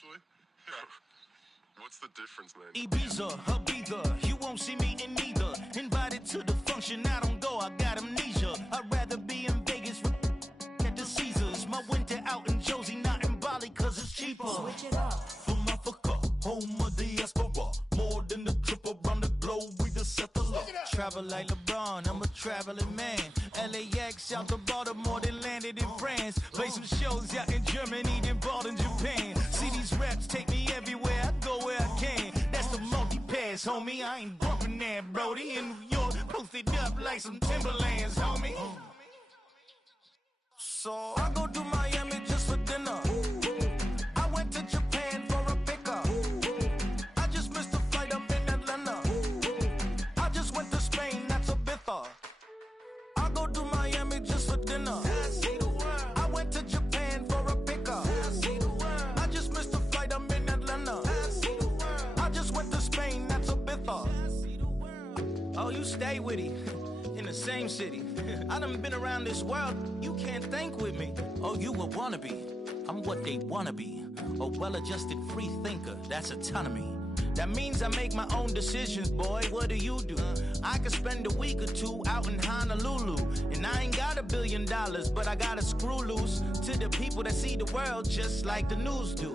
actually? What's the difference, man? Ibiza, Ibiza, you won't see me in neither. Invited to the function, I don't go, I got amnesia. I'd rather be in Vegas at the Caesars. My winter out in Josie, not in Bali, cause it's cheaper. Switch it up. From Africa, home of the diaspora. More than the trip around the globe, we just set the law. Travel like LeBron, I'm a traveling man. LAX out to Baltimore, then landed in France. Play some shows out in Germany, then bought in Japan. See these reps take me everywhere, I go where I can. That's the multi-pass, homie, I ain't bumping that, brody. In New York, posted up like some Timberlands, homie. So I go to Miami just for dinner. I went to Japan for a pickup. I just missed a flight, I'm in Atlanta. I just went to Spain, that's a Ibiza. I go to Miami just for dinner. I went to Japan for a pickup. I just missed a flight, I'm in Atlanta. I just went to Spain, that's a Ibiza. Oh, you stay with it. In the same city. I done been around this world, you can't think with me. Oh, you a wannabe, I'm what they wanna be. A well-adjusted free thinker, that's autonomy. That means I make my own decisions, boy, what do you do? I could spend a week or two out in Honolulu. And I ain't got $1 billion, but I got a screw loose to the people that see the world just like the news do.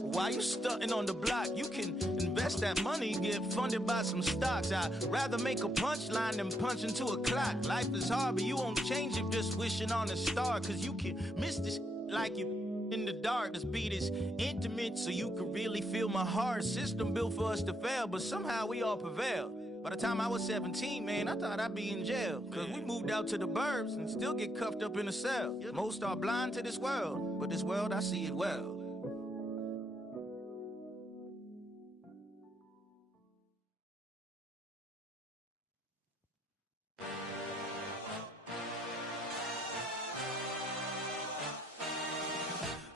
While you stunting on the block, you can invest that money, get funded by some stocks. I'd rather make a punchline than punch into a clock. Life is hard, but you won't change it just wishing on a star. Cause you can miss this like you in the dark. This beat is intimate, so you can really feel my heart. System built for us to fail, but somehow we all prevail. By the time I was 17, man, I thought I'd be in jail. Cause we moved out to the burbs and still get cuffed up in a cell. Most are blind to this world, but this world, I see it well.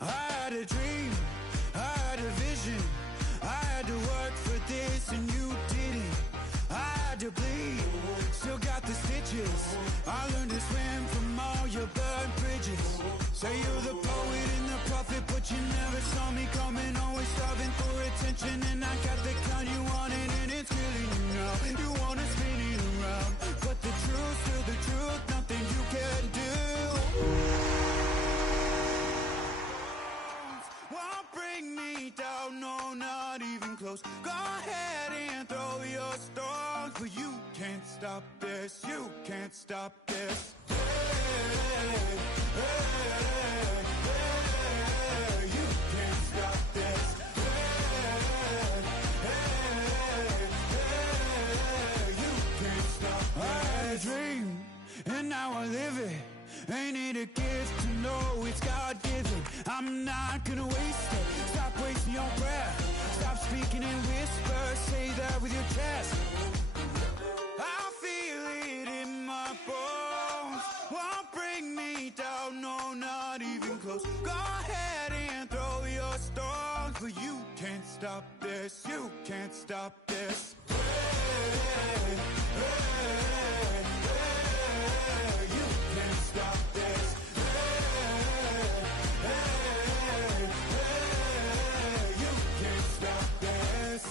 I had a dream, I had a vision. I had to work for this and you didn't. I had to bleed, still got the stitches. I learned to swim from all your burned bridges. Say you're the poet and the prophet, but you never saw me coming. Always starving for attention, and I got the kind you wanted, and it's killing you now. You wanna spin it around, but the truth's still the truth. Nothing you can do won't bring me down, no, not even close. Go ahead and throw your stones, but you can't stop this, you can't stop this. Hey, hey, hey, you can't stop this. Hey, hey, you can't stop this. I had a dream, and now I live it. Ain't it a gift to know it's God-given? I'm not gonna waste it. Stop wasting your breath. Stop speaking in whispers. Say that with your chest. I feel it in my bones. Won't bring me down, no, not even close. Go ahead and throw your stones, but you can't stop this. You can't stop this. Hey, hey, hey, you can't stop this. You can't stop this.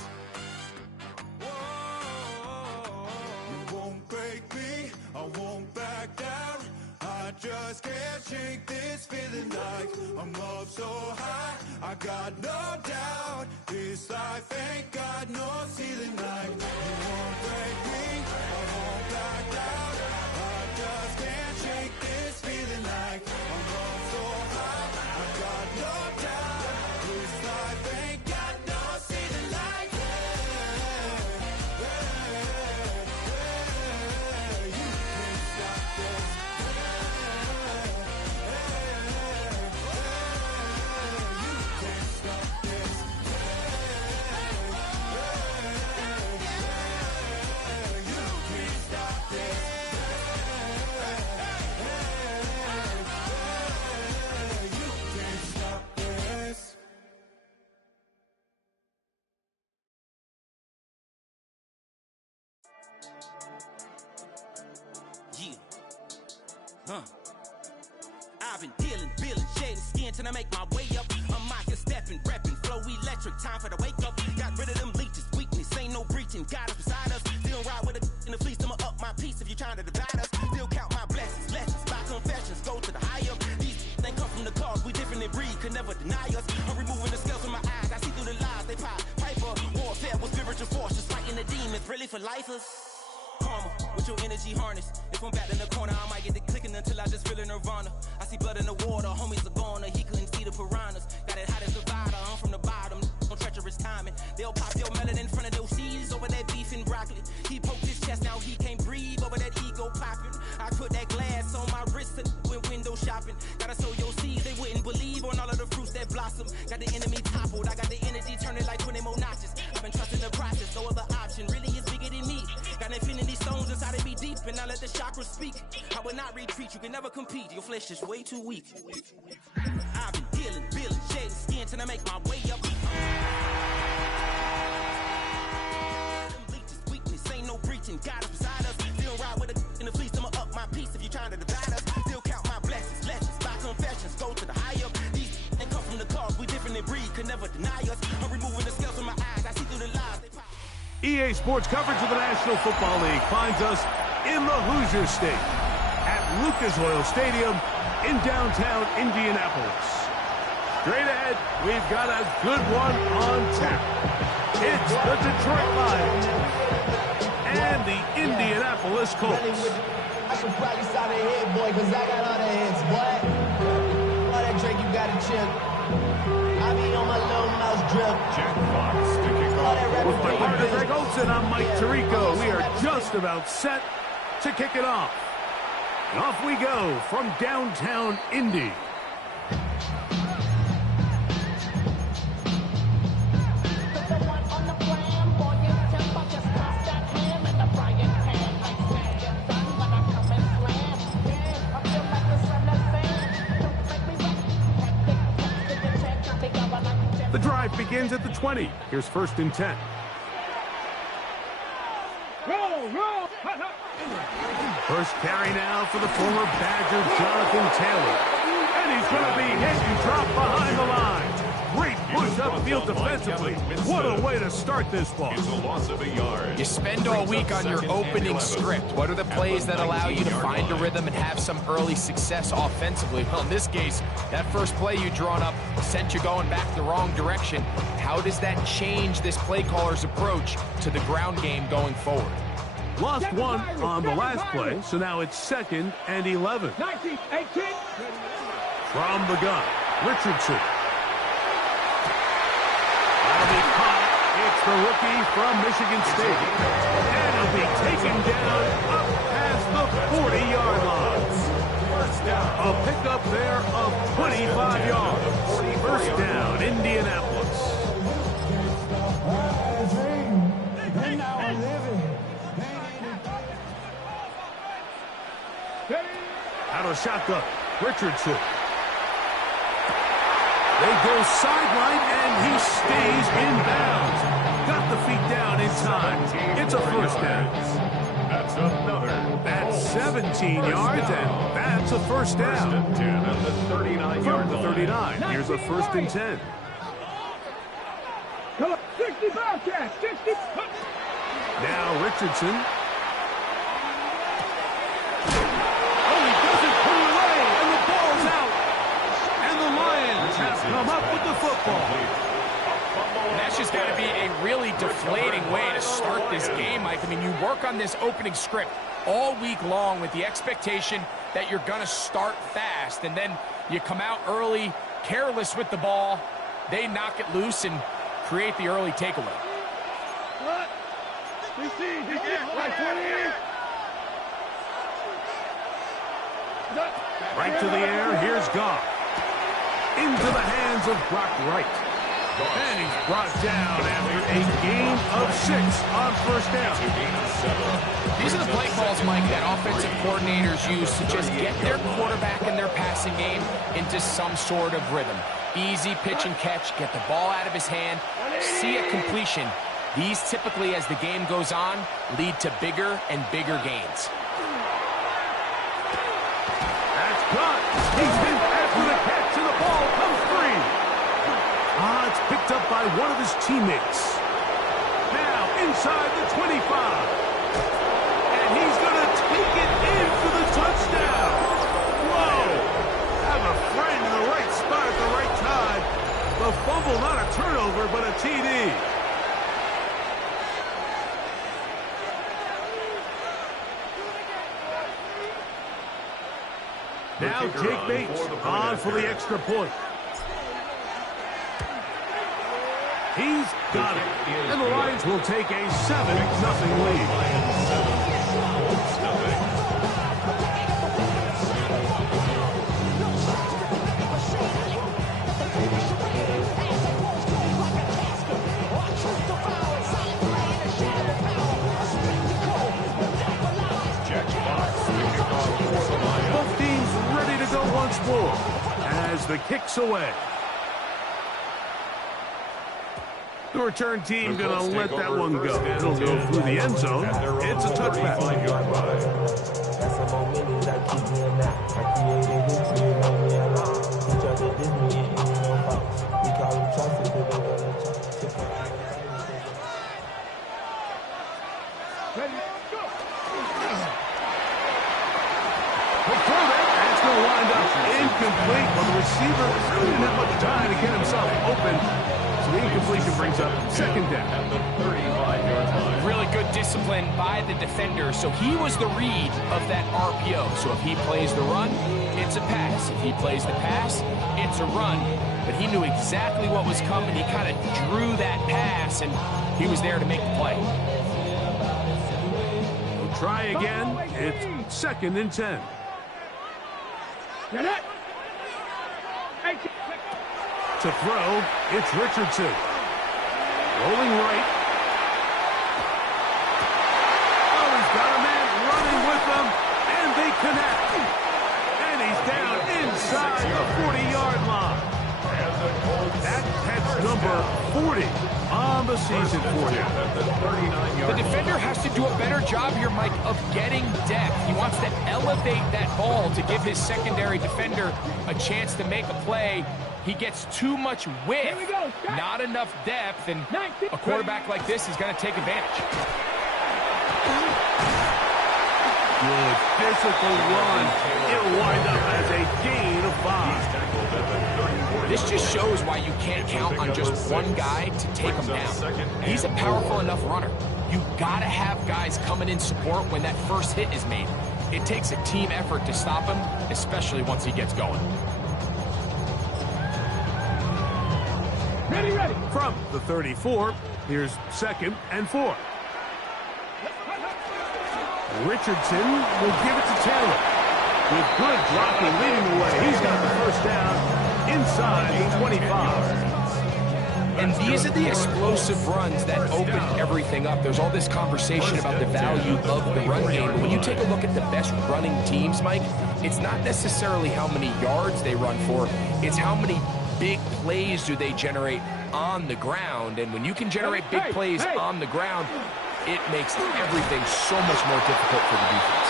Whoa. You won't break me, I won't back down. I just can't shake this feeling like I'm up so high. I got no doubt this life ain't got no ceiling like. You won't break me, I won't back down. I just can't shake this feeling like I'm up so high. I got no doubt this life ain't got no ceiling like. You can't stop this. You can't stop this. You can't stop this. You can't stop this. Yeah. I've been dealing, feeling, shedding skin till I make my way up. I'm out here stepping, repping, flow electric, time for the wake up. Got rid of them leeches, weakness, ain't no breaching, God is beside us. Still ride with a in the fleece, I'ma up my piece if you're trying to divide us. Still count my blessings, lessons, by confessions, go to the higher. These they come from the cause, we different in breed, could never deny us. I'm removing the scales from my eyes, I see through the lies, they pop. Piper, warfare with spiritual force, just fighting the demons, really for lifers. Karma, with your energy harness. If I'm back in the corner, I might get the clicking until I just feel a nirvana. I see blood in the water, homies are gone, he couldn't see the piranhas. Got it hot as a divider, I'm from the bottom, on treacherous timing. They'll pop your melon in front of those seeds over that beef and broccoli. He poked his chest, now he can't breathe over that ego popping. I put that glass on my wrist and went window shopping. Gotta sow your seeds, they wouldn't believe on all of the fruits that blossom. Got the enemy toppled, I got the energy turning like 20 more notches. I've been trusting the process, no other option really is bigger than me. Got infinity stones inside of me deep, and I let the chakras speak. I will not retreat, you can never compete, your flesh is way too weak. I've been dealing, feeling, shedding skin till I make my way up. Leeches, weakness, ain't no breaching, God is beside us. Still ride with a in the fleece, I'ma up my piece if you're trying to divide us. Still count my blessings, lessons, by confessions, go to the higher. These they come from the cause, we different in breed, could never deny us. I'm removing the scales from my eyes, I see through the lies, they pop. EA Sports coverage of the National Football League finds us in the Hoosier State at Lucas Oil Stadium in downtown Indianapolis. Straight ahead, we've got a good one on tap. It's the Detroit Lions and the Indianapolis Colts. I should probably sign a hit, boy, because I got all the hits, boy. All that Drake, you got a chip. I be on my little mouse drip. Jack Fox to kick off. With my partner Greg Olsen, I'm Mike Tirico. We are just about set to kick it off. And off we go from downtown Indy. The drive begins at the 20. Here's 1st and 10. First carry now for the former Badger, Jonathan Taylor. And he's going to be hit and dropped behind the line. Great push upfield defensively. What a way to start this ball. It's a loss of a yard. You spend all week on your opening script. What are the plays that allow you to find a rhythm and have some early success offensively? Well, in this case, that first play you drawn up sent you going back the wrong direction. How does that change this play caller's approach to the ground game going forward? Lost one on the last play, so now it's 2nd and 11. 19, 18. From the gun, Richardson. That'll be caught. It's the rookie from Michigan State. And he'll be taken down up past the 40-yard line. A pickup there of 25 yards. First down, Indianapolis. Out of shotgun, Richardson. They go sideline, and he stays in bounds. Got the feet down in time. It's a first down. That's another. That's 17 yards, and that's a first down. 10 at the 39-yard From the line. 39, here's a 1st and 10. Come on, 60 Bobcat, 60. Now Richardson. Oh, he doesn't put it away, and the ball's out. And the Lions have come up with the football. And that's just got to be a really deflating way to start this game, Mike. I mean, you work on this opening script all week long with the expectation that you're going to start fast, and then you come out early, careless with the ball. They knock it loose and create the early takeaway. Right to the air, here's Goff. Into the hands of Brock Wright. And he's brought down after a gain of 6 on first down. These are the play calls, Mike, that offensive coordinators use to just get their quarterback and their passing game into some sort of rhythm. Easy pitch and catch, get the ball out of his hand, see a completion. These typically, as the game goes on, lead to bigger and bigger gains. That's caught. He's been by one of his teammates. Now inside the 25. And he's going to take it in for the touchdown. Whoa! Have a friend in the right spot at the right time. The fumble, not a turnover, but a TD. Now Jake Bates on for the extra point. He's got it. And the Lions will take a 7-0 lead. Both teams ready to go once more as the kick's away. The return team going to let that one go. It'll go through the end zone. It's a touchback. That's going to wind up incomplete, but the receiver really didn't have much time to get himself open. So the incompletion brings up second down. At the 35-yard line. Really good discipline by the defender. So he was the read of that RPO. So if he plays the run, it's a pass. If he plays the pass, it's a run. But he knew exactly what was coming. He kind of drew that pass, and he was there to make the play. We'll try again. It's 2nd and 10. Get it. To throw, it's Richardson. Rolling right. Oh, he's got a man running with them, and they connect. And he's down inside the 40-yard line. That's number 40 on the season for him. The defender has to do a better job here, Mike, of getting depth. He wants to elevate that ball to give his secondary defender a chance to make a play. He gets too much width, not enough depth, and a quarterback like this is going to take advantage. Good physical run. It'll wind up as a gain of 5. This just shows why you can't count on just one guy to take him down. He's a powerful enough runner. You got to have guys coming in support when that first hit is made. It takes a team effort to stop him, especially once he gets going. Ready. From the 34, here's 2nd and 4. Richardson will give it to Taylor. With good blocking leading the way, he's got the first down inside the 25. And these are the explosive runs that open everything up. There's all this conversation about the value of the run game. But when you take a look at the best running teams, Mike, it's not necessarily how many yards they run for. It's how many big plays do they generate on the ground. And when you can generate big plays on the ground, it makes everything so much more difficult for the defense.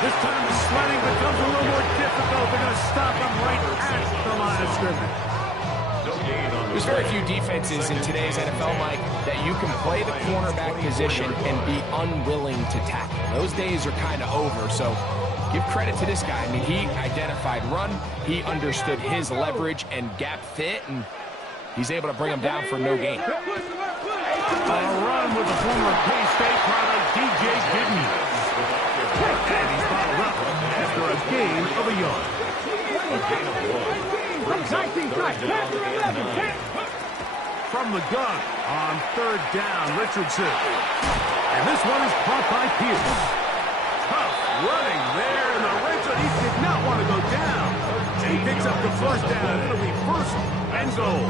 This time the sledding becomes a little more difficult. They're going to stop him right at the line of scrimmage. There's very few defenses in today's NFL, Mike, that you can play the cornerback position and be unwilling to tackle. Those days are kind of over, so give credit to this guy. I mean, he identified run, he understood his leverage and gap fit, and he's able to bring him down for no gain. A run with the former K-State product, DJ Gidney. And he's bottled up after a gain of a yard. From the gun on 3rd down, Richardson. And this one is caught by Pierce. Tough running there in the red zone. He did not want to go down. And he picks up the first down. It'll be 1st and goal.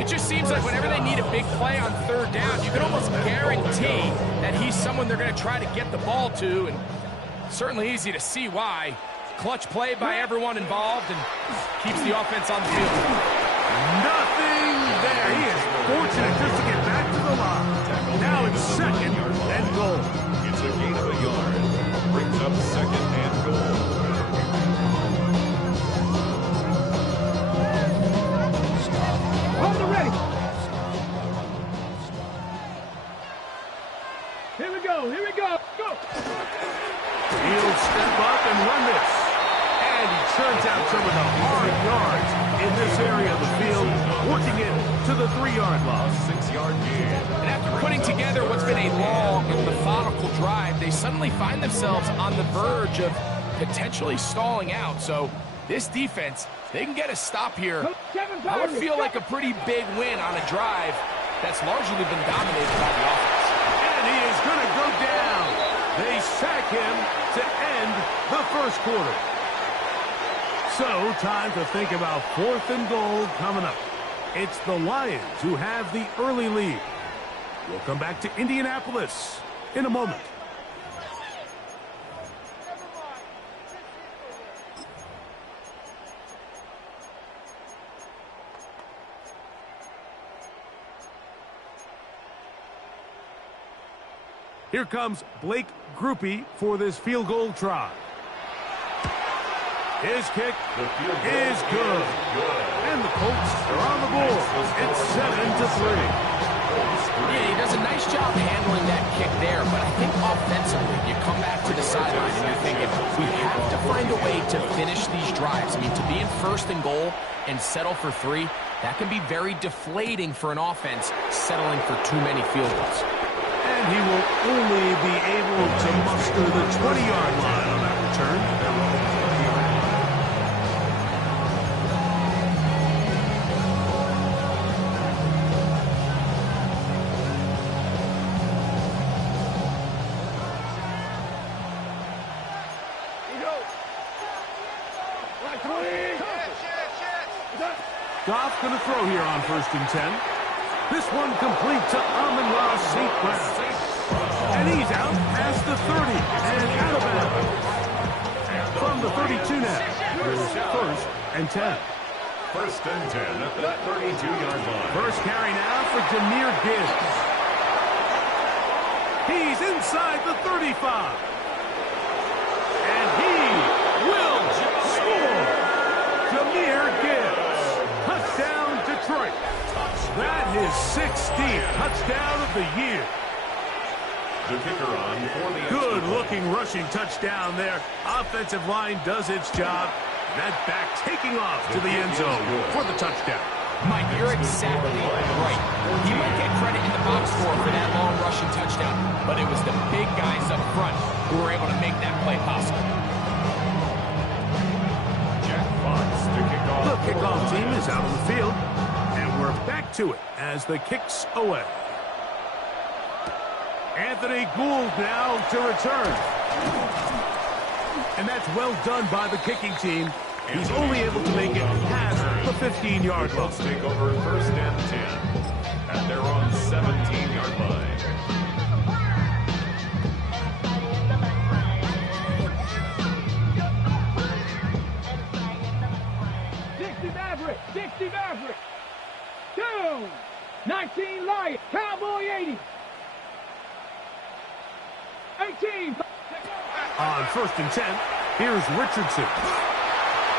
It just seems like whenever they need a big play on 3rd down, you can almost guarantee that he's someone they're going to try to get the ball to, and certainly easy to see why. Clutch play by everyone involved and keeps the offense on the field. Nothing there. He is fortunate just to get back to the line. Now it's 2nd and goal. It's a gain of a yard. Brings up 2nd and goal. Hold it ready. go. Here we go. Go. He'll step up and run this. And he churns out some of the hard yards in this area of the field, working it to the 3-yard line. 6-yard gain. And after putting together what's been a long and methodical drive, they suddenly find themselves on the verge of potentially stalling out. So this defense, they can get a stop here. That would feel like a pretty big win on a drive that's largely been dominated by the offense. And he is going to go down. They sack him to end the first quarter. So, time to think about 4th and goal coming up. It's the Lions who have the early lead. We'll come back to Indianapolis in a moment. Here comes Blake Grupe for this field goal try. His kick is good. And the Colts are on the board. It's 7-3. Yeah, he does a nice job handling that kick there, but I think offensively, you come back to the sideline and you're thinking, we have to find a way to finish these drives. I mean, to be in 1st and goal and settle for 3, that can be very deflating for an offense settling for too many field goals. And he will only be able to muster the 20-yard line on that return. Goff going to throw here on 1st and 10. This one complete to Amon-Ra St. Brown. And he's out past the 30 and out of bounds. From the 32 now. Here's 1st and 10. 1st and 10 at the 32-yard line. First carry now for Jahmyr Gibbs. He's inside the 35. And he will score. Jahmyr Gibbs. Touchdown, Detroit. That is 16th touchdown of the year. The kicker on for the good-looking rushing touchdown there. Offensive line does its job. That back taking off to the end zone for the touchdown. Mike, you're exactly right. You might get credit in the box score for that long rushing touchdown, but it was the big guys up front who were able to make that play possible. Jack Fox to kick off. The kickoff team is out on the field, and we're back to it as the kick's away. Anthony Gould now to return. And that's well done by the kicking team. He's only able to make it past the 15-yard line. Let's take over 1st and 10 at their own 17-yard line. Dixie Maverick. 2. 19 Lions. Cowboy 80. 18. On 1st and 10, here's Richardson.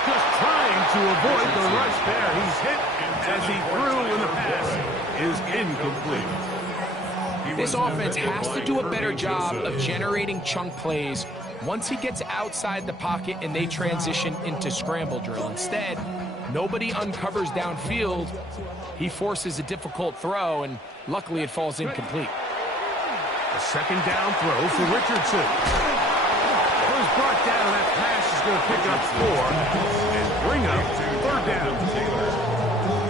Just trying to avoid the rush there. He's hit as he threw and the pass is incomplete. This offense has to do a better job of generating chunk plays once he gets outside the pocket and they transition into scramble drill. Instead, nobody uncovers downfield. He forces a difficult throw, and luckily it falls incomplete. A 2nd down throw for Richardson. Was brought down, and that pass is going to pick up 4 and bring up 3rd down.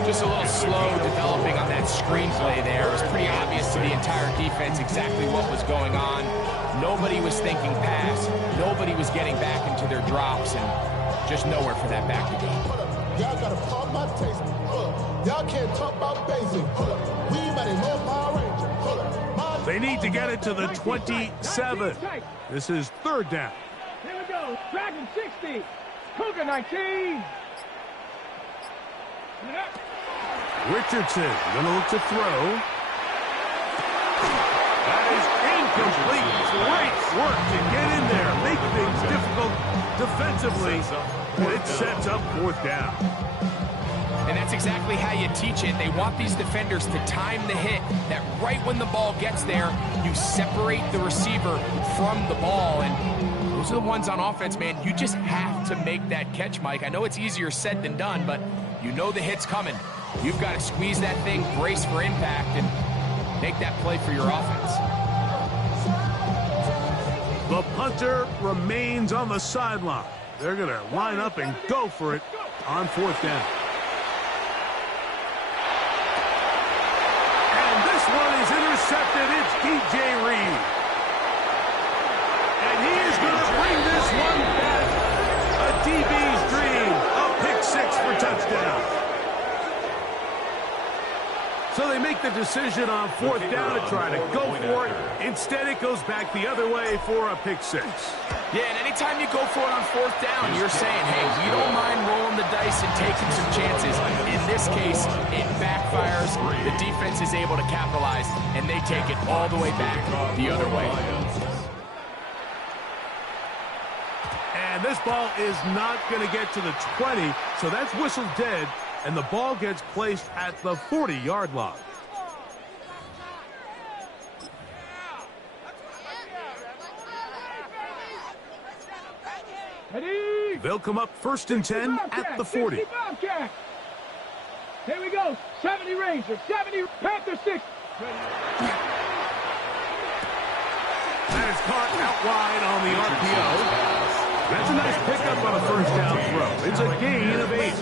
Just a little slow developing on that screenplay there. It was pretty obvious to the entire defense exactly what was going on. Nobody was thinking pass. Nobody was getting back into their drops, and just nowhere for that back to go. Y'all gotta pop my taste. Y'all can't talk about basic. We mighty more Power Ranger. They need to get it to the 27. This is 3rd down. Here we go. Dragon 60. Cougar 19. Richardson going to look to throw. That is incomplete. Great work to get in there. Make things difficult defensively. And it sets up 4th down. And And that's exactly how you teach it. They want these defenders to time the hit, that right when the ball gets there, you separate the receiver from the ball. And those are the ones on offense, man. You just have to make that catch, Mike. I know it's easier said than done, but you know the hit's coming. You've got to squeeze that thing, brace for impact, and make that play for your offense. The punter remains on the sideline. They're going to line up and go for it on 4th down. And this one is intercepted. It's DJ Reed. And he is going to bring this one back. A DB's dream. A pick 6 for touchdown. So they make the decision on 4th down to try to go for it. Instead, it goes back the other way for a pick 6. Yeah, and anytime you go for it on 4th down, you're saying, hey, we don't mind rolling the dice and taking some chances. In this case, it backfires. The defense is able to capitalize, and they take it all the way back the other way. And this ball is not going to get to the 20, so that's whistled dead. And the ball gets placed at the 40-yard line. They'll come up 1st and 10 at the 40. Here we go. 70 Rangers, 70 Panther 6. That is caught out wide on the RPO. That's a nice pickup on a 1st down throw. It's a gain of 8.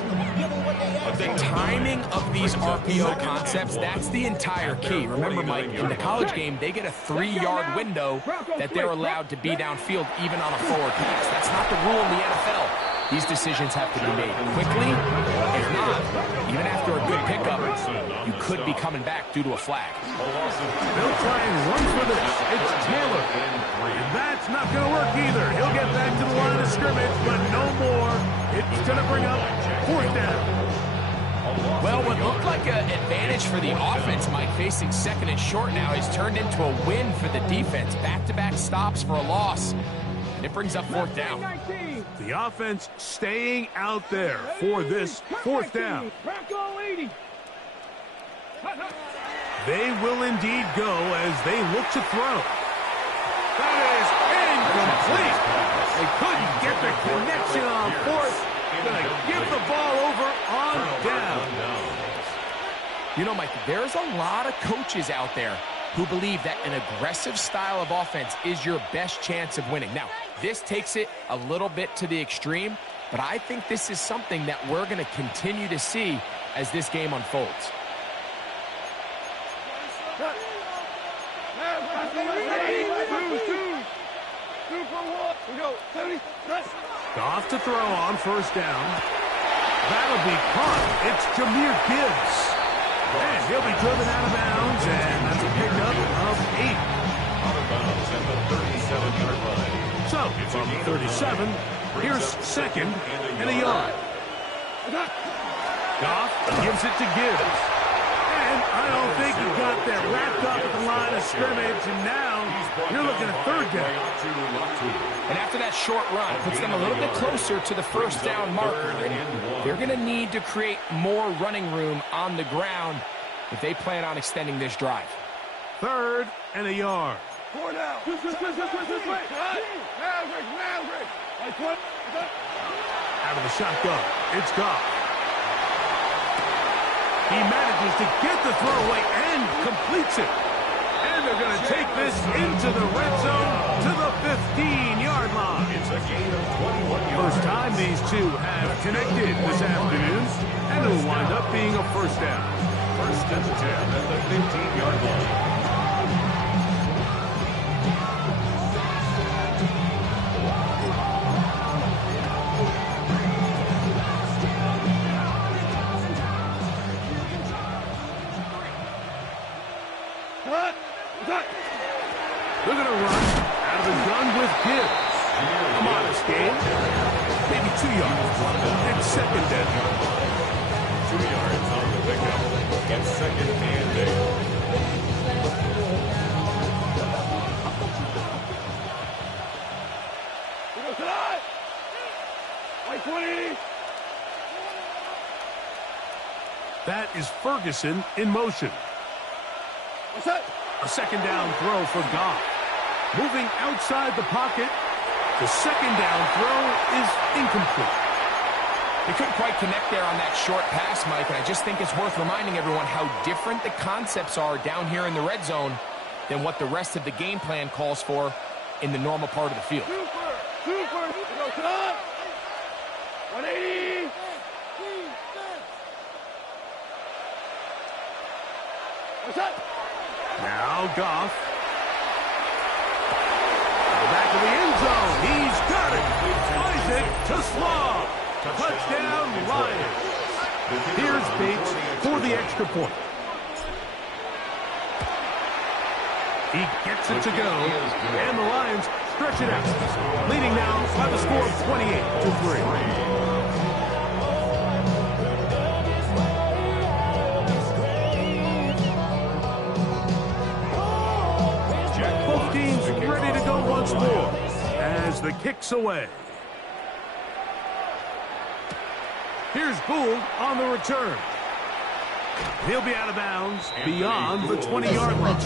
The timing of these RPO concepts, that's the entire key. Remember, Mike, in the college game, they get a 3-yard window that they're allowed to be downfield even on a forward pass. That's not the rule in the NFL. These decisions have to be made quickly. If not, even after a good pickup, you could be coming back due to a flag. They'll try and run for this. It's Taylor. And that's not going to work either. He'll get back to the line of scrimmage, but no more. It's going to bring up 4th down. Well, what looked like an advantage for the offense, Mike, facing 2nd and short now, has turned into a win for the defense. Back-to-back stops for a loss. And it brings up 4th down. The offense staying out there for this 4th down. They will indeed go as they look to throw. That is incomplete. They couldn't get the connection on 4th. Going to give the ball over on down. You know, Mike, there's a lot of coaches out there who believe that an aggressive style of offense is your best chance of winning. Now, this takes it a little bit to the extreme, but I think this is something that we're going to continue to see as this game unfolds. Goff to throw on 1st down. That'll be caught. It's Jahmyr Gibbs. And he'll be driven out of bounds, and that's a pickup of 8. Out of bounds at the 37-yard line. So, from the 37, here's 2nd and a yard. Goff gives it to Gibbs. And I don't think he got that wrapped up at the line of scrimmage, and now you're looking at 3rd down. And after that short run, puts them a little bit closer to the 1st down marker. And they're going to need to create more running room on the ground if they plan on extending this drive. 3rd and a yard. 4 down. Out of the shotgun, it's Goff. He manages to get the throw away and completes it. And they're going to take this into the red zone to the 15-yard line. It's a gain of 21 yards. First time these two have connected this afternoon, and it'll wind up being a 1st down. 1st and 10 at the 15-yard line. They're going to run out of the gun with Gibbs. A modest game. Maybe 2 yards. It's 2nd down. 2 yards on the pickup. It's 2nd and 8. That is Ferguson in motion. A second down throw for Goff. Moving outside the pocket. The second down throw is incomplete. They couldn't quite connect there on that short pass, Mike, and I just think it's worth reminding everyone how different the concepts are down here in the red zone than what the rest of the game plan calls for in the normal part of the field. Super. 180. What's up? Now Goff. The back of the end zone. He's got it. Flies it to Slaw. Touchdown, Lions. Here's Bates for the extra point. He gets it to go, and the Lions stretch it out, leading now by the score of 28-3. Both teams ready to go once more as the kick's away. Here's Gould on the return. He'll be out of bounds beyond the 20-yard line.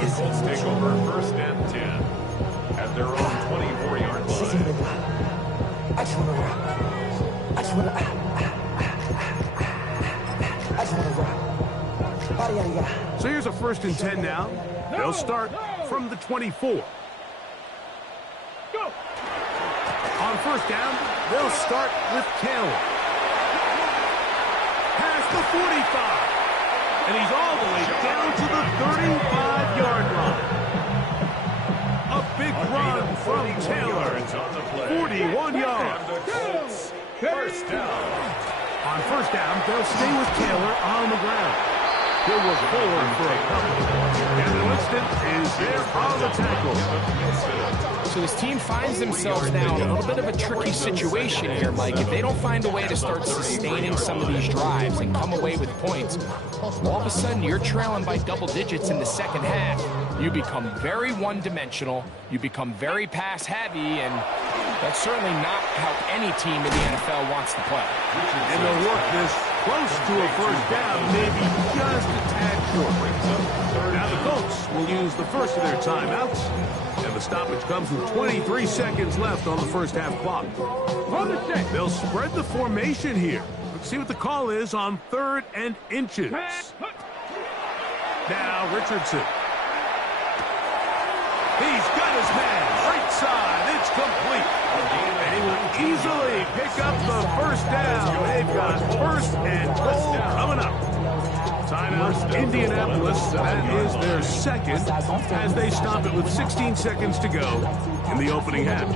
The Colts take over 1st and 10 at their own 24-yard line. I just want to rock. I just want to rock. So here's a 1st and 10 now. They'll start from the 24. Go. On 1st down, they'll start with Taylor. Past the 45. And he's all the way down to the 35-yard line. A big run from Taylor. 41 yards. 1st down. On 1st down, they'll stay with Taylor on the ground. He'll work forward for a couple. And Winston is there on the tackle. So this team finds themselves now in a little bit of a tricky situation here, Mike. If they don't find a way to start sustaining some of these drives and come away with points, all of a sudden you're trailing by double digits in the second half. You become very one-dimensional. You become very pass-heavy, and that's certainly not how any team in the NFL wants to play. And they'll work this close to a 1st down, maybe just a tad short. Now the Colts will use the first of their timeouts, and the stoppage comes with 23 seconds left on the 1st half clock. They'll spread the formation here. Let's see what the call is on 3rd and inches. Now Richardson. He's got his man right side. It's complete. And he will easily pick up the 1st down. They've got 1st and goal coming up. Timeout, Indianapolis. That is their second as they stop it with 16 seconds to go in the opening half.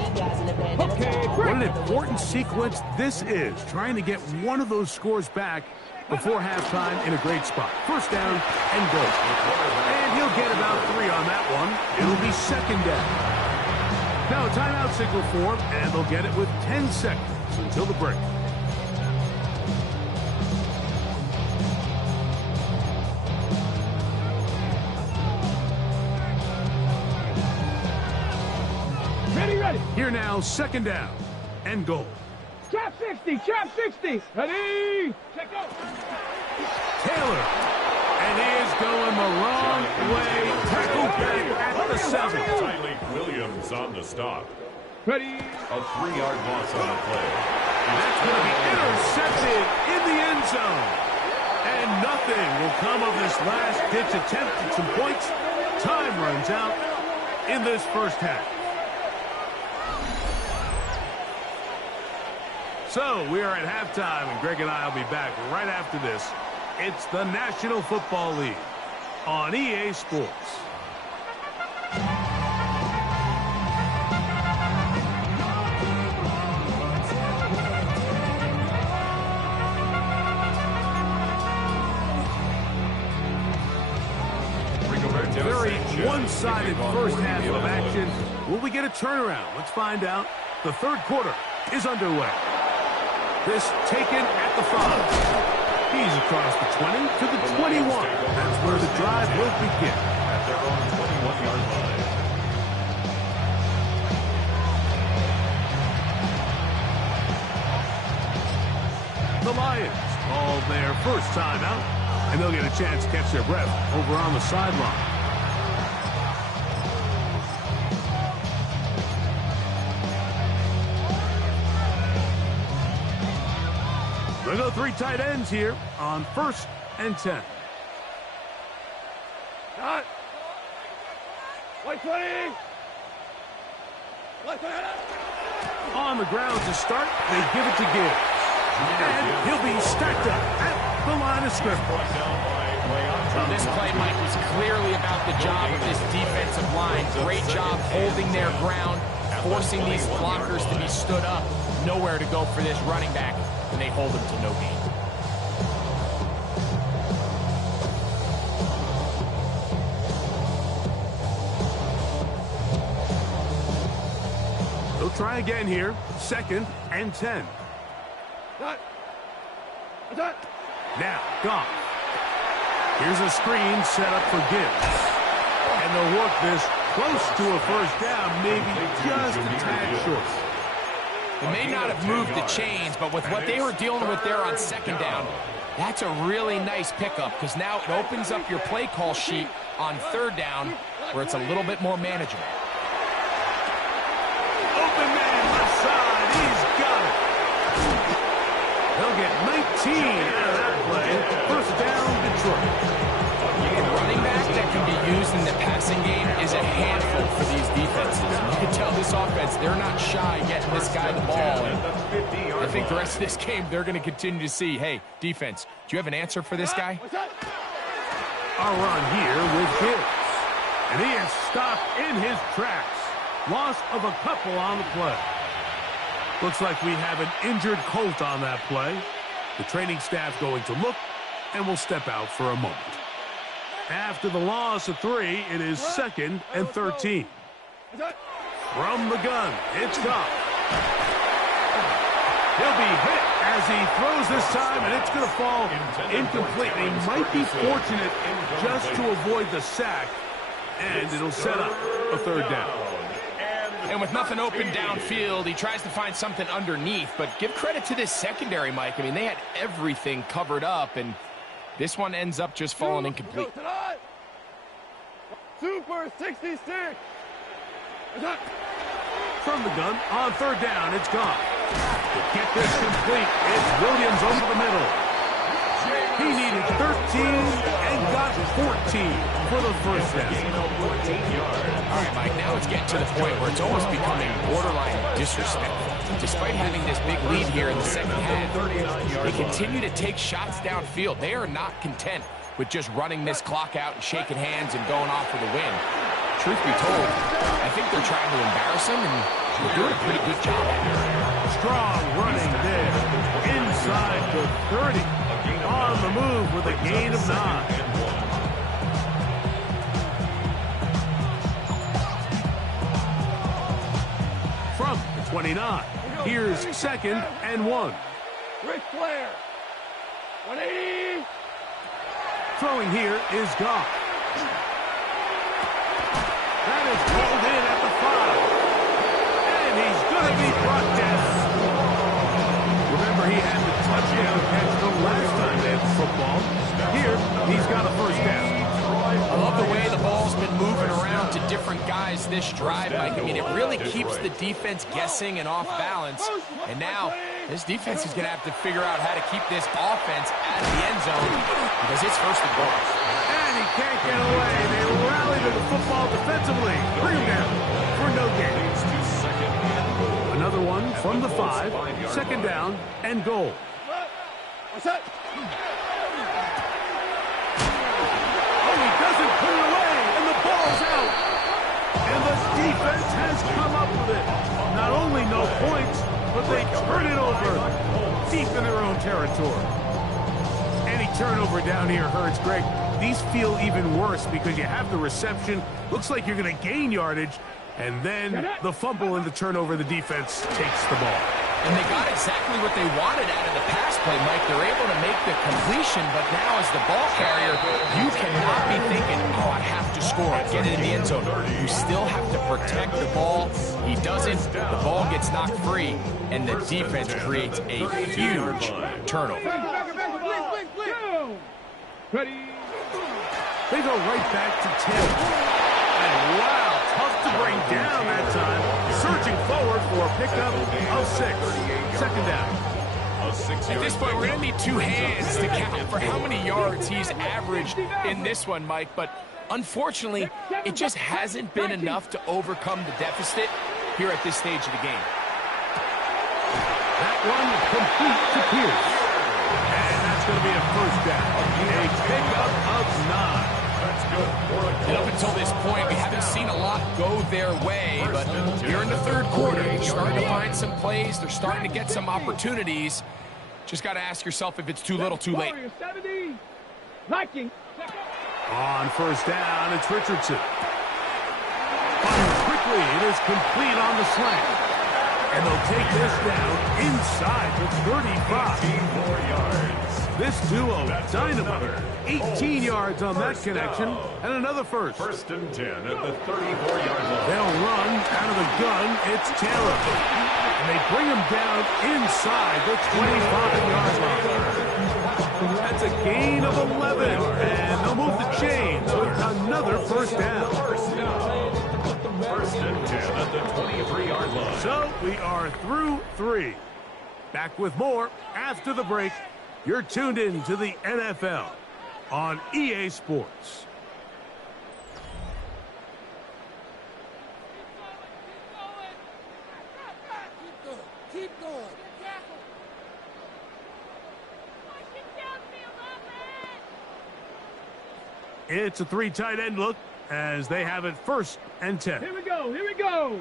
What an important sequence this is, trying to get one of those scores back before halftime in a great spot. 1st down and goal. And he'll get about 3 on that one. It'll be 2nd down. Now a timeout signal for him, and they'll get it with 10 seconds until the break. Ready. Here now, 2nd down and goal. Chop 60. Ready. Check out. Taylor. And he is going the wrong way. Tackled back at the 7. Tyleik Williams on the stop. Ready. A 3-yard loss on the play. And that's going to be intercepted in the end zone. And nothing will come of this last-ditch attempt at some points. Time runs out in this 1st half. So we are at halftime, and Greg and I will be back right after this. It's the National Football League on EA Sports. Very one-sided 1st half of action. Will we get a turnaround? Let's find out. The 3rd quarter is underway. This taken at the 5. He's across the 20 to the 21. That's where the drive will begin. At their own 21-yard line. The Lions call their first timeout, and they'll get a chance to catch their breath over on the sideline. They'll go 3 tight ends here on 1st and 10. Cut. 120. On the ground to start, they give it to Gibbs. And he'll be stacked up at the line of scrimmage. Well, this play, Mike, was clearly about the job of this defensive line. Great job holding their ground, forcing these blockers to be stood up. Nowhere to go for this running back, and they hold him to no gain. They'll try again here. 2nd and 10. Now, Goff. Here's a screen set up for Gibbs. And they'll work this close to a first down, maybe just a tad short. They may not have moved the chains, but with what they were dealing with there on 2nd down, that's a really nice pickup because now it opens up your play call sheet on 3rd down where it's a little bit more manageable. Open man left side. He's got it. They'll get 19 out of that play. First down, Detroit. A running back that can be used in the passing game is a handful for these defenses. You can tell this offense, they're not shy getting this guy the ball. And I think the rest of this game, they're going to continue to see, hey, defense, do you have an answer for this guy? A run here with Gibbs. And he is stopped in his tracks. Loss of a couple on the play. Looks like we have an injured Colt on that play. The training staff going to look and will step out for a moment. After the loss of 3, it is 2nd and 13. From the gun, it's Goff. He'll be hit as he throws this time, and it's going to fall incomplete. He might be fortunate just to avoid the sack, and it'll set up a 3rd down. And with nothing open downfield, he tries to find something underneath. But give credit to this secondary, Mike. I mean, they had everything covered up, and this one ends up just falling incomplete. Super 66. From the gun, on 3rd down, it's Goff. To get this complete, it's Williams over the middle. He needed 13 and got 14 for the first down. All right, Mike, now it's getting to the point where it's almost becoming borderline disrespectful. Despite having this big lead here in the 2nd half, they continue to take shots downfield. They are not content with just running this clock out and shaking hands and going off for the win. Truth be told, I think they're trying to embarrass him, and they're doing a pretty good job. Strong running there. Inside the 30. On the move with a gain of 9. From the 29, here's 2nd and 1. Ric Flair. 180. Throwing here is Goff. That is pulled in at the 5. And he's going to be brought down. Remember, he had the touchdown catch the last time they had football. Here, he's got a first down. I love the way the ball's been moving around to different guys this drive, Mike. I mean, it really keeps the defense guessing and off balance. And now, this defense is going to have to figure out how to keep this offense out of the end zone because it's 1st and goal. And he can't get away. They rally to the football defensively. Bring him down for no gain. Another one from the 5. 2nd down and goal. What's that? Oh, he doesn't put it away, and the ball's out. And the defense has come up with it. Not only no points, but they turn it over deep in their own territory. Any turnover down here hurts, Greg. These feel even worse because you have the reception. Looks like you're going to gain yardage. And then the fumble and the turnover, the defense takes the ball. And they got exactly what they wanted out of the pass play, Mike. They're able to make the completion, but now as the ball carrier, you cannot be thinking, oh, I have to score, get it in the end zone. You still have to protect the ball. He doesn't. The ball gets knocked free, and the defense creates a huge turnover. Ready? They go right back to 10. And wow, tough to bring down that time. Surging forward for a pickup of 6. Second down. At this point, we're going to need 2 hands to count for how many yards he's averaged in this one, Mike. But unfortunately, it just hasn't been enough to overcome the deficit here at this stage of the game. That one complete to Pierce. And that's going to be a first down. A pickup of 9. That's good. And up until this point, we haven't seen a lot go their way, but here in the third quarter, they're starting to find some plays. They're starting to get some opportunities. Just got to ask yourself if it's too little, too late. On first down, it's Richardson. Fires quickly. It is complete on the slant. And they'll take this down inside the 35. 18 more yards. This duo, dynamite. 18 yards on that connection, and another first. First and 10 at the 34-yard line. They'll run out of the gun. It's Taylor. And they bring him down inside the 25-yard line. That's a gain of 11, and they'll move the chains with another first down. First and 10 at the 23-yard line. So we are through 3. Back with more after the break. You're tuned in to the NFL on EA Sports. Keep going. It's a 3 tight end look as they have it first and 10. Here we go. Here we go.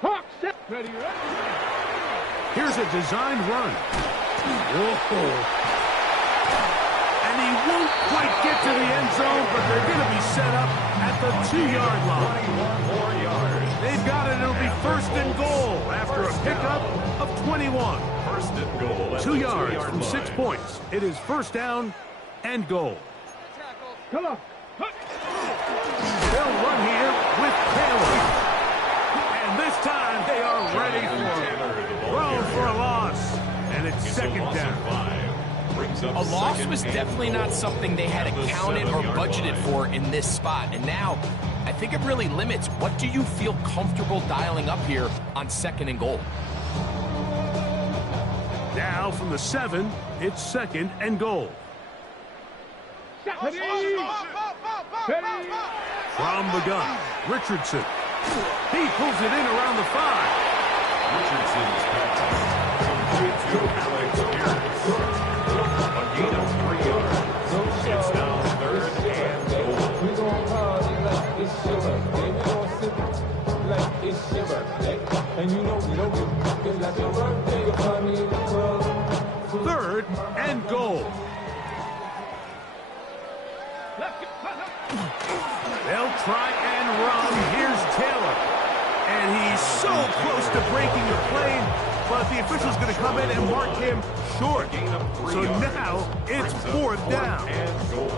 Hawk set. Ready, ready. Here's a designed run. Whoa. And he won't quite get to the end zone, but they're going to be set up at the 2-yard line. 21 more yards. They've got it. It'll be first and goal after a pickup of 21. First and goal. 2 yards from 6 points. It is first down and goal. Come on. They'll run here with Taylor. And this time they are ready for it. Thrown for a loss. And it's second down. A loss was definitely not something they had accounted or budgeted for in this spot. And now, I think it really limits what do you feel comfortable dialing up here on second and goal. Now from the 7, it's second and goal. Ready. Ready. From the gun, Richardson. He pulls it in around the 5. Richardson's pass. To Alex Pierce. A gain of 3 yards. It's now third and goal. We gon' party like it's your birthday. We gon' sip like it's your birthday. And you know we don't give it like your birthday. You'll find me in the club. Third and goal. They'll try and run. Here's Taylor. And he's so close to breaking the plane, but the official's going to come in and mark him short. So now it's fourth down. And goal.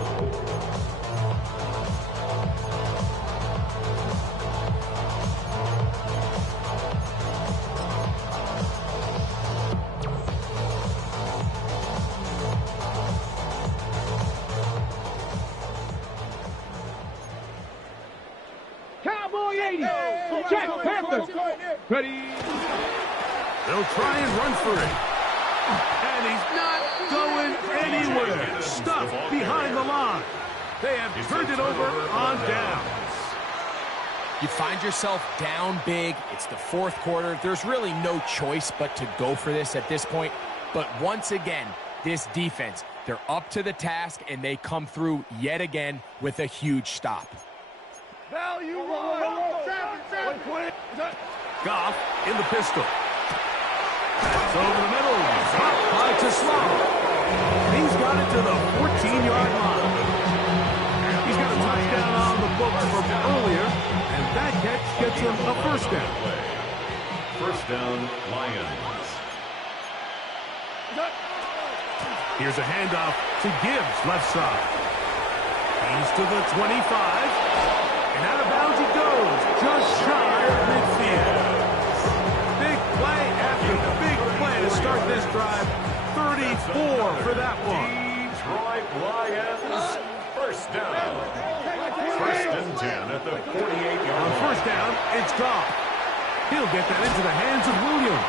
Cowboy 80. Jack Panthers. Ready. They'll try and run for it. And he's not going anywhere. Stuffed behind the line. They have turned it over on downs. You find yourself down big. It's the fourth quarter. There's really no choice but to go for this at this point. But once again, this defense, they're up to the task, and they come through yet again with a huge stop. Value Goff in the pistol. That's over the middle. Dropped by Teslam. He's got it to the 14-yard line. He's got a touchdown on the books from earlier, and that catch gets him a first down. First down, Lions. Here's a handoff to Gibbs, left side. He's to the 25. And out of bounds he goes, just shy of midfield. Big play after big play to start this drive. 34 for that one. Detroit Lions, first down. First and 10 at the 48-yard line. On first down, it's Goff. He'll get that into the hands of Williams.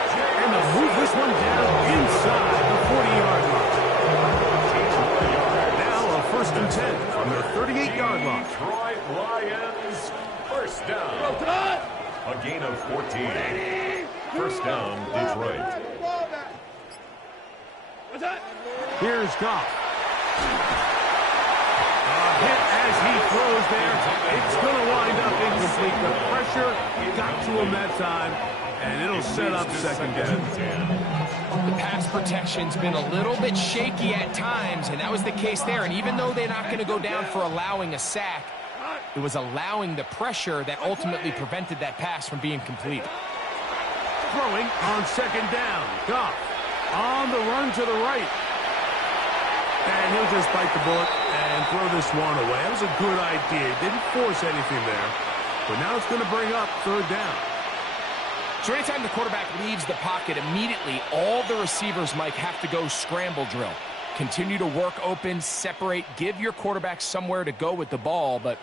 And they'll move this one down inside the 40-yard line. Now a first and 10 from their 38-yard line. Detroit Lions, first down. A gain of 14. First down, Detroit. Here's Goff. A hit as he throws there. It's going to wind up incomplete. The pressure got to him that time, and it'll set up second down. The pass protection's been a little bit shaky at times, and that was the case there. And even though they're not going to go down for allowing a sack, it was allowing the pressure that ultimately prevented that pass from being complete. Throwing on second down. Goff on the run to the right. And he'll just bite the bullet and throw this one away. That was a good idea. Didn't force anything there. But now it's going to bring up third down. So anytime the quarterback leaves the pocket, immediately all the receivers, Mike, have to go scramble drill. Continue to work open, separate, give your quarterback somewhere to go with the ball, but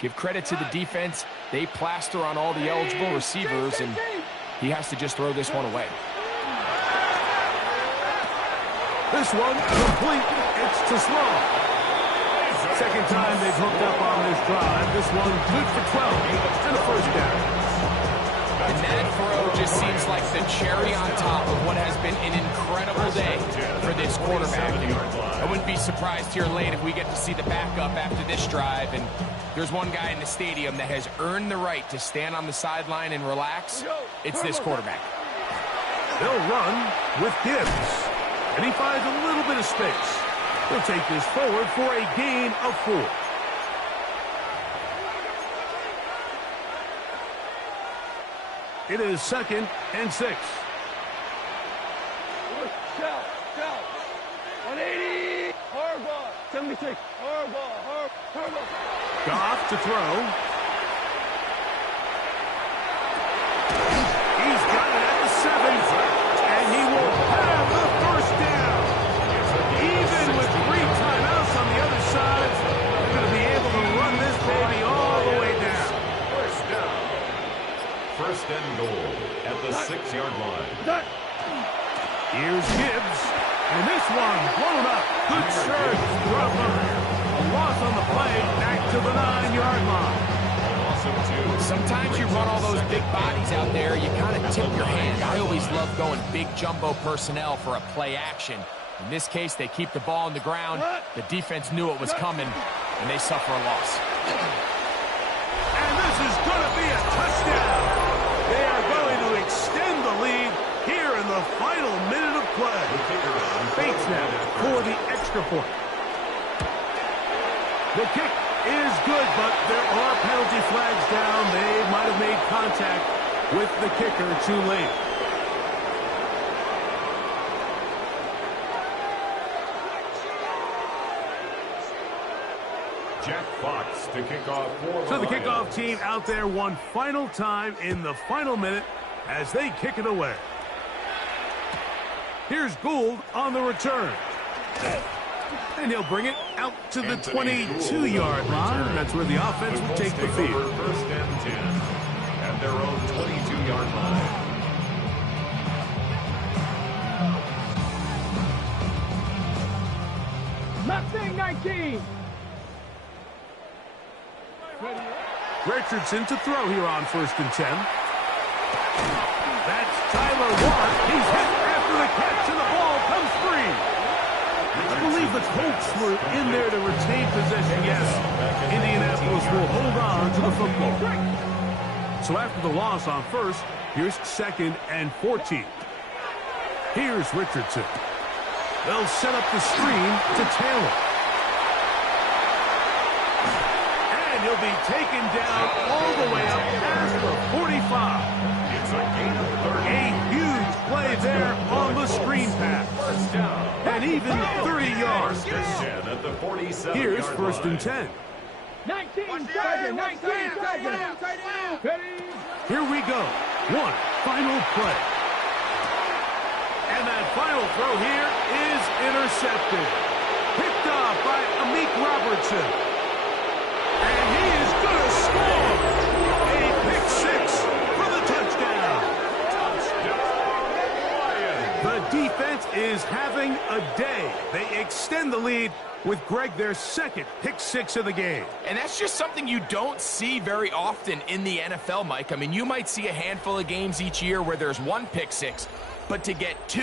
give credit to the defense. They plaster on all the eligible receivers, and he has to just throw this one away. This one complete. It's to Small. Second time they've hooked up on this drive. This one good for 12 and a first down. And that throw just seems like the cherry on top of what has been an incredible day for this quarterback. I wouldn't be surprised here late if we get to see the backup after this drive. And there's one guy in the stadium that has earned the right to stand on the sideline and relax. It's this quarterback. They'll run with Gibbs. And he finds a little bit of space. He'll take this forward for a gain of 4. It is second and 6. 180. Harbaugh. 76. Harbaugh. Goff to throw. He's got it at the 7. And he will have the first down. Even with 3 timeouts on the other side, they're going to be able to run this baby all the way down. First down. First and goal at the 6-yard line. Here's Gibbs. And this one blown up. Good surge throughout the rear. A loss on the play back to the 9-yard line. Sometimes you run all those big bodies out there, you kind of tip your hand. I always love going big jumbo personnel for a play action. In this case, they keep the ball on the ground. The defense knew it was coming, and they suffer a loss. And this is going to be a touchdown. They are going to extend the lead here in the final minute of play. Bates now for the extra point. The kick is good, but there are penalty flags down. They might have made contact with the kicker too late. Jack Fox to kick off for So the kickoff team out there one final time in the final minute as they kick it away. Here's Gould on the return. And he'll bring it out to the 22-yard line. That's where the offense will take the field. First and 10 at their own 22-yard line. Mustang 19. Richardson to throw here on first and 10. That's Tyler Warren. He's hit after the catch, and the ball comes free. I believe the Colts were in there to retain possession. Yes, Indianapolis will hold on to the football. So after the loss on first, here's second and 14. Here's Richardson. They'll set up the screen to Taylor. And he'll be taken down all the way up past the 45. It's a gain of 30. A huge play there on the screen pass. First down. And even 30 yards. Christian at the 47-yard Here's first and line. 10. 19 seconds. 19 seconds. Ready? Here we go. One final play. And that final throw here is intercepted. Picked off by Amik Robertson. And he is going to score. A pick six for the touchdown. The defense is having a day. They extend the lead with Greg their second pick six of the game. And that's just something you don't see very often in the NFL, Mike. I mean, you might see a handful of games each year where there's one pick six, but to get two